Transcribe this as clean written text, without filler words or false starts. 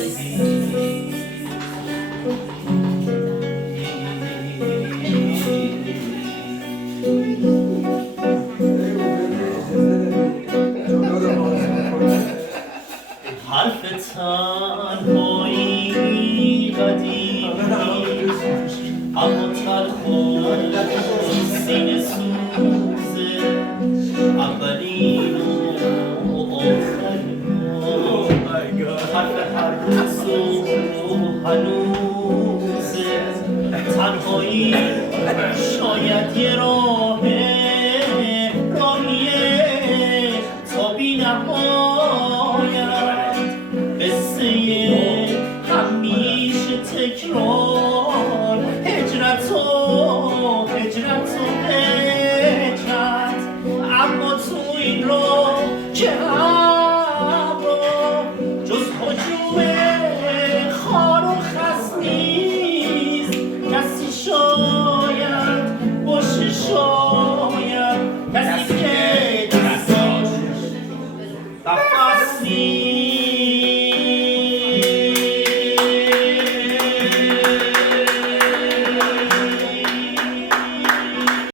حرف تنهایی بدی اما تلخ و سینه سوزه اولین و آخرین حرف هر روز و هنوزه تنهایی شاید یه راهیه تا بی نهایت قصه همیشه تکرار هجرت اما تو این رو که هم رو جز هجوم